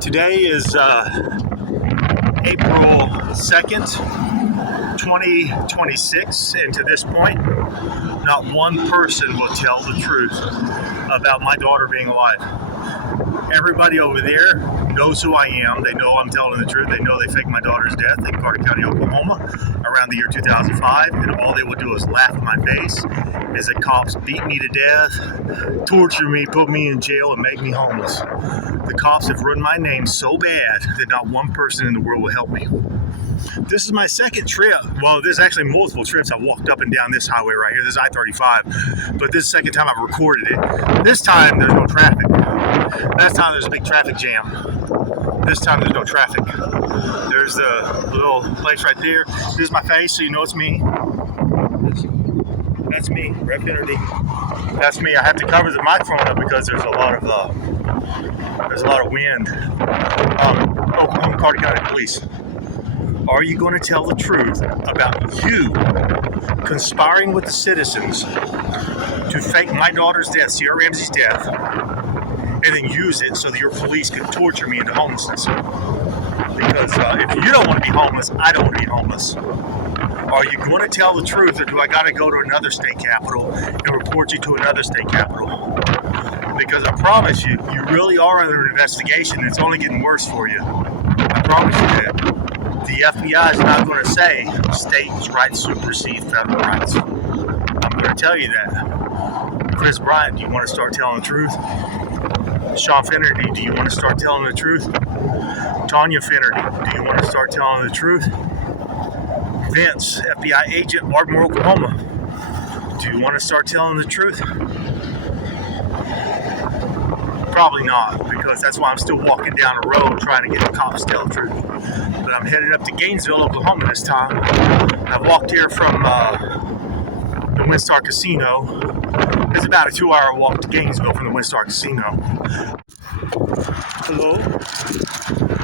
Today is April 2nd, 2026, and to this point, not one person will tell the truth about my daughter being alive. Everybody over there knows who I am. They know I'm telling the truth. They know they faked my daughter's death in Carter County, Oklahoma around the year 2005, and all they would do is laugh in my face as the cops beat me to death, torture me, put me in jail, and make me homeless. The cops have ruined my name so bad that not one person in the world will help me. This is my second trip. Well, there's actually multiple trips. I've walked up and down this highway right here. This is I-35. But this is the second time I've recorded it. This time, there's no traffic. Last time, there's a big traffic jam. This time, there's no traffic. There's the little place right there. This is my face, so you know it's me. That's me, Rep Kennedy. That's me. I have to cover the microphone up because there's a lot of wind. Oklahoma Carter County Police. Are you going to tell the truth about you conspiring with the citizens to fake my daughter's death, Sierra Ramsey's death, and then use it so that your police can torture me into homelessness? Because if you don't want to be homeless, I don't want to be homeless. Are you going to tell the truth, or do I got to go to another state capital and report you to another state capital? Because I promise you, you really are under investigation. It's only getting worse for you. I promise you that. The FBI is not going to say states' rights supersede federal rights. I'm going to tell you that. Chris Bryant, do you want to start telling the truth? Sean Finnerty, do you want to start telling the truth? Tanya Finnerty, do you want to start telling the truth? Vince, FBI agent, Ardmore, Oklahoma, do you want to start telling the truth? Probably not, because that's why I'm still walking down the road trying to get the cops to tell the truth. But I'm headed up to Gainesville, Oklahoma this time. I've walked here from the WinStar Casino. It's about a 2-hour walk to Gainesville from the WinStar Casino. Hello.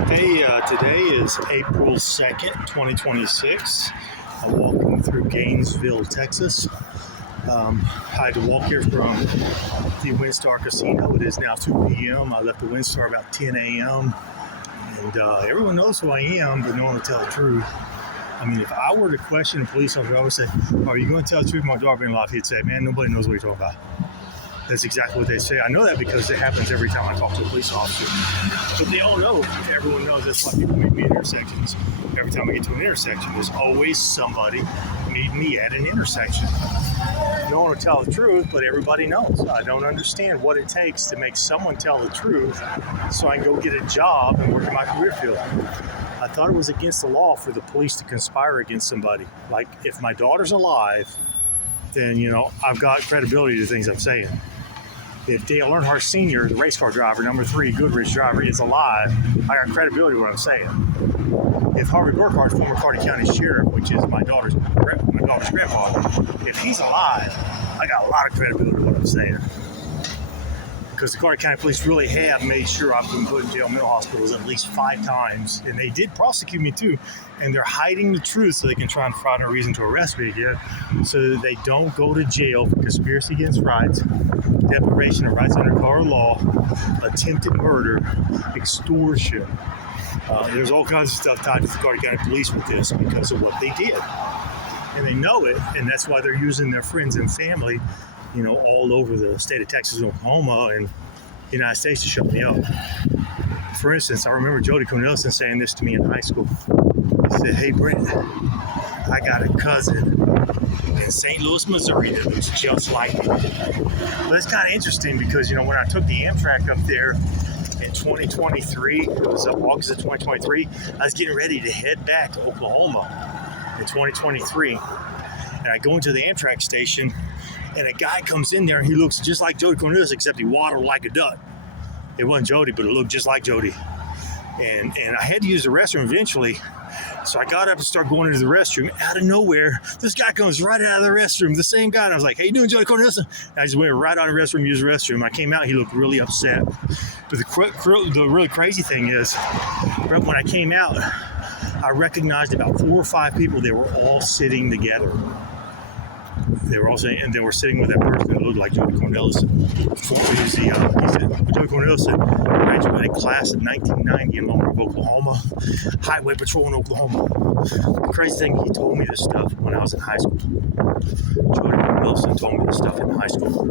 Hey, today is April 2nd, 2026. I'm walking through Gainesville, Texas. I had to walk here from the WinStar Casino. It is now 2 p.m. I left the WinStar about 10 a.m. And everyone knows who I am, but no one will tell the truth. I mean, if I were to question a police officer, I would say, "Are you going to tell the truth about my daughter being alive?" He'd say, "Man, nobody knows what you're talking about." That's exactly what they say. I know that because it happens every time I talk to a police officer. But they all know. Everyone knows. That's why people meet me at intersections. Every time I get to an intersection, there's always somebody meeting me at an intersection. No one will tell the truth, but everybody knows. I don't understand what it takes to make someone tell the truth so I can go get a job and work in my career field. I thought it was against the law for the police to conspire against somebody. Like, if my daughter's alive, then, you know, I've got credibility to the things I'm saying. If Dale Earnhardt Sr., the race car driver, number 3 Goodrich driver, is alive, I got credibility to what I'm saying. If Harvey Burkhart, former Carter County Sheriff, which is my daughter's grandfather, if he's alive, I got a lot of credibility to what I'm saying. Because the Carter County Police really have made sure I've been put in jail mental hospitals at least 5 times. And they did prosecute me too. And they're hiding the truth so they can try and find a reason to arrest me again, so that they don't go to jail for conspiracy against rights, deprivation of rights under color of law, attempted murder, extortion. There's all kinds of stuff tied to the Carter County Police with this because of what they did. And they know it, and that's why they're using their friends and family, you know, all over the state of Texas, Oklahoma, and the United States to shut me up. For instance, I remember Jody Cornelison saying this to me in high school. He said, "Hey, Brent, I got a cousin in St. Louis, Missouri that looks just like me." But it's kind of interesting because, you know, when I took the Amtrak up there in 2023, it was August of 2023, I was getting ready to head back to Oklahoma in 2023. And I go into the Amtrak station, and a guy comes in there, and he looks just like Jody Cornelius, except he waddled like a duck. It wasn't Jody, but it looked just like Jody. And I had to use the restroom eventually. So I got up and started going into the restroom. Out of nowhere, this guy comes right out of the restroom, the same guy. And I was like, "Hey, you doing, Jody Cornelius?" And I just went right on the restroom, used the restroom. I came out, he looked really upset. But the really crazy thing is, right when I came out, I recognized about 4 or 5 people. They were all sitting together. They were all saying, and they were sitting with that person that looked like Joey Cornelison. He said, Joey Cornelison graduated class in 1990 in Lone Grove, Oklahoma, highway patrol in Oklahoma. The crazy thing, he told me this stuff when I was in high school. Joey Cornelison told me this stuff in high school,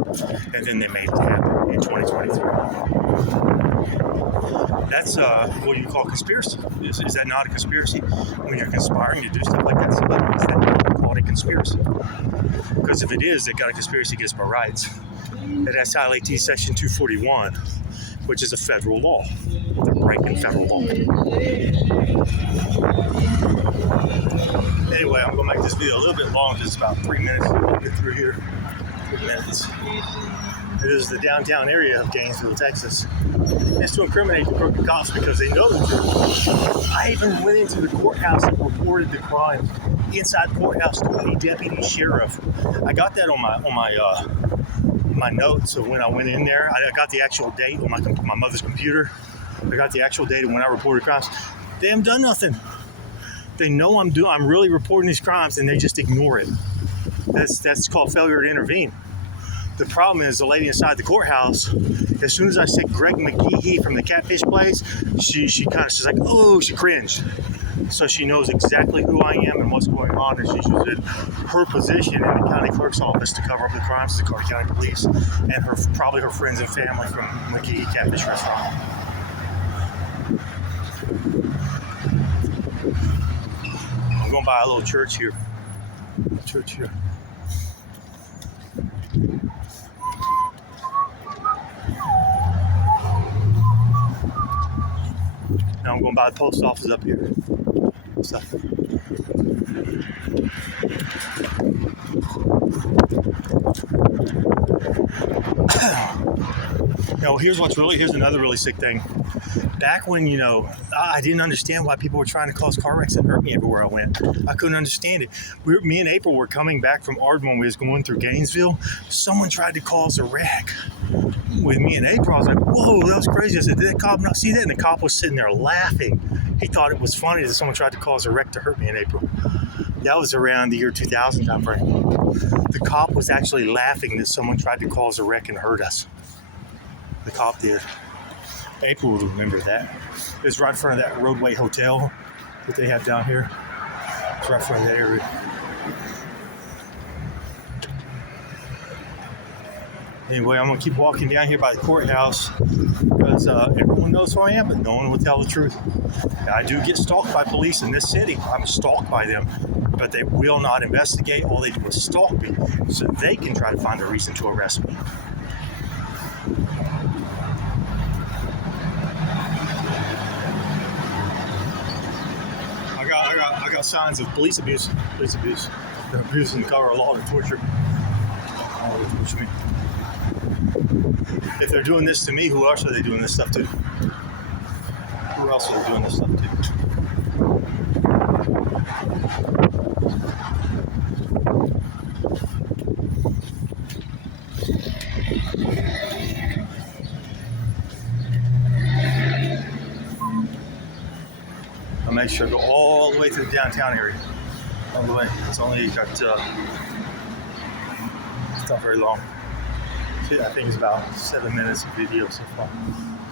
and then they made it happen in 2023. That's what do you call conspiracy? Is that not a conspiracy? When you're conspiring to do stuff like that, is that not called a conspiracy? Because if it is, they got a conspiracy against my rights. And that's ILAT Section 241, which is a federal law. They're breaking federal law. Anyway, I'm going to make this video a little bit long, just about 3 minutes to get through here. 3 minutes. It is the downtown area of Gainesville, Texas. It's to incriminate the crooked cops because they know the truth. I even went into the courthouse and reported the crime inside the courthouse to a deputy sheriff. I got that on my notes. So when I went in there, I got the actual date on my mother's computer. I got the actual date of when I reported crimes. They haven't done nothing. They know I'm really reporting these crimes, and they just ignore it. That's called failure to intervene. The problem is the lady inside the courthouse, as soon as I said Greg McGehee from the catfish place, she's like, oh, she cringed. So she knows exactly who I am and what's going on, and she's using her position in the county clerk's office to cover up the crimes of the Carter County Police and probably her friends and family from McGehee Catfish Restaurant. I'm going by a little church here. Now I'm going by the post office up here. So. Here's another really sick thing. Back when, I didn't understand why people were trying to cause car wrecks and hurt me everywhere I went. I couldn't understand it. Me and April were coming back from Ardmore when we was going through Gainesville. Someone tried to cause a wreck with me and April. I was like, whoa, that was crazy. I said, did that cop not see that? And the cop was sitting there laughing. He thought it was funny that someone tried to cause a wreck to hurt me and April. That was around the year 2000 time frame. The cop was actually laughing that someone tried to cause a wreck and hurt us. The cop did. April would remember that. It was right in front of that Roadway Hotel that they have down here. It's right in front of that area. Anyway, I'm going to keep walking down here by the courthouse because everyone knows who I am, but no one will tell the truth. I do get stalked by police in this city. I'm stalked by them, but they will not investigate. All they do is stalk me so they can try to find a reason to arrest me. I got signs of police abuse. They're abusing the color of law to torture me. If they're doing this to me, who else are they doing this stuff to? Who else are they doing this stuff to? I'll make sure I go all the way to the downtown area. All the way. It's only got, it's not very long. I think it's about 7 minutes of video so far.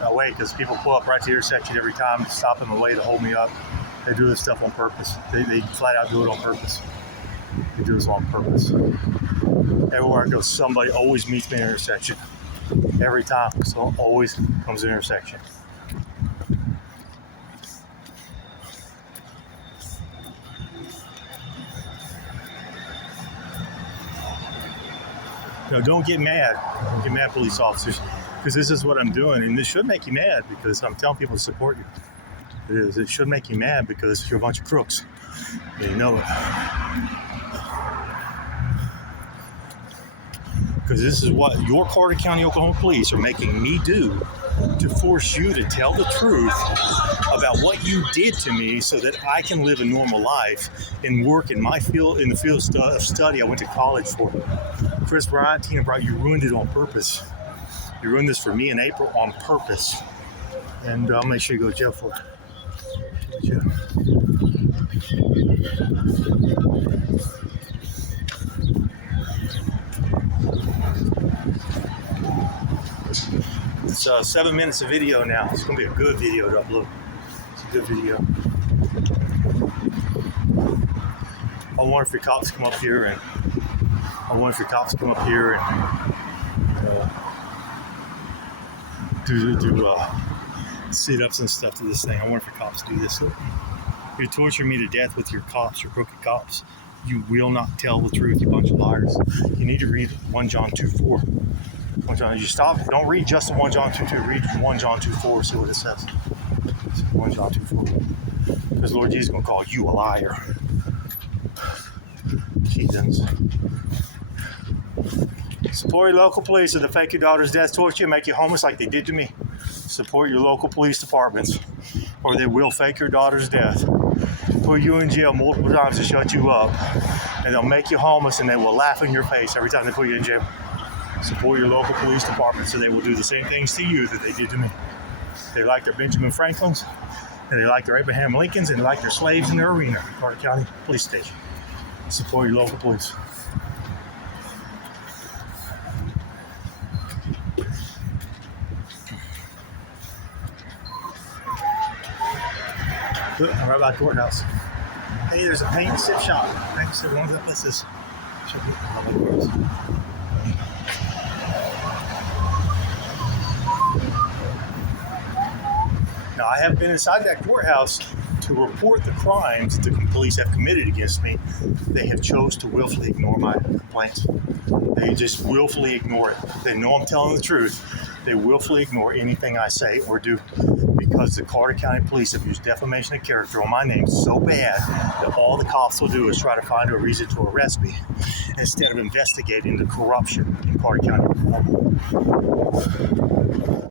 I'll wait because people pull up right to the intersection every time, stop in the way to hold me up. They do this stuff on purpose. They flat out do it on purpose. They do this on purpose. Everywhere I go, somebody always meets me in the intersection. Every time. So always comes to the intersection. Don't get mad. Don't get mad, police officers, because this is what I'm doing, and this should make you mad because I'm telling people to support you. It is. It should make you mad because you're a bunch of crooks. And you know it. Because this is what your Carter County, Oklahoma police are making me do to force you to tell the truth about what you did to me so that I can live a normal life and work in my field, in the field of study I went to college for. Chris Bryant, Tina Bryant, you ruined it on purpose. You ruined this for me and April on purpose. And I'll make sure you go to jail for it. Jail. It's 7 minutes of video now. It's going to be a good video to upload. It's a good video. I wonder if your cops come up here and do sit-ups and stuff to this thing. I wonder if your cops do this. You're torturing me to death with your cops, your crooked cops. You will not tell the truth, you bunch of liars. You need to read 1 John 2:4. 1 John, you stop. Don't read just 1 John 2:2. Read 1 John 2:4. See what it says. 1 John 2:4. Because Lord Jesus is going to call you a liar. Heathens. Support your local police. If they fake your daughter's death, torture you, make you homeless like they did to me. Support your local police departments, or they will fake your daughter's death, put you in jail multiple times to shut you up, and they'll make you homeless, and they will laugh in your face every time they put you in jail. Support your local police department, so they will do the same things to you that they did to me. They like their Benjamin Franklins, and they like their Abraham Lincolns, and they like their slaves in their arena, Carter County Police Station. Support your local police. Look, I'm right by the courthouse. Hey, there's a paint and sip shop. Paint and sip, one of the places. Now, I have been inside that courthouse to report the crimes that the police have committed against me. They have chose to willfully ignore my complaints. They just willfully ignore it. They know I'm telling the truth. They willfully ignore anything I say or do, because the Carter County Police have used defamation of character on my name so bad that all the cops will do is try to find a reason to arrest me instead of investigating the corruption in Carter County, Oklahoma.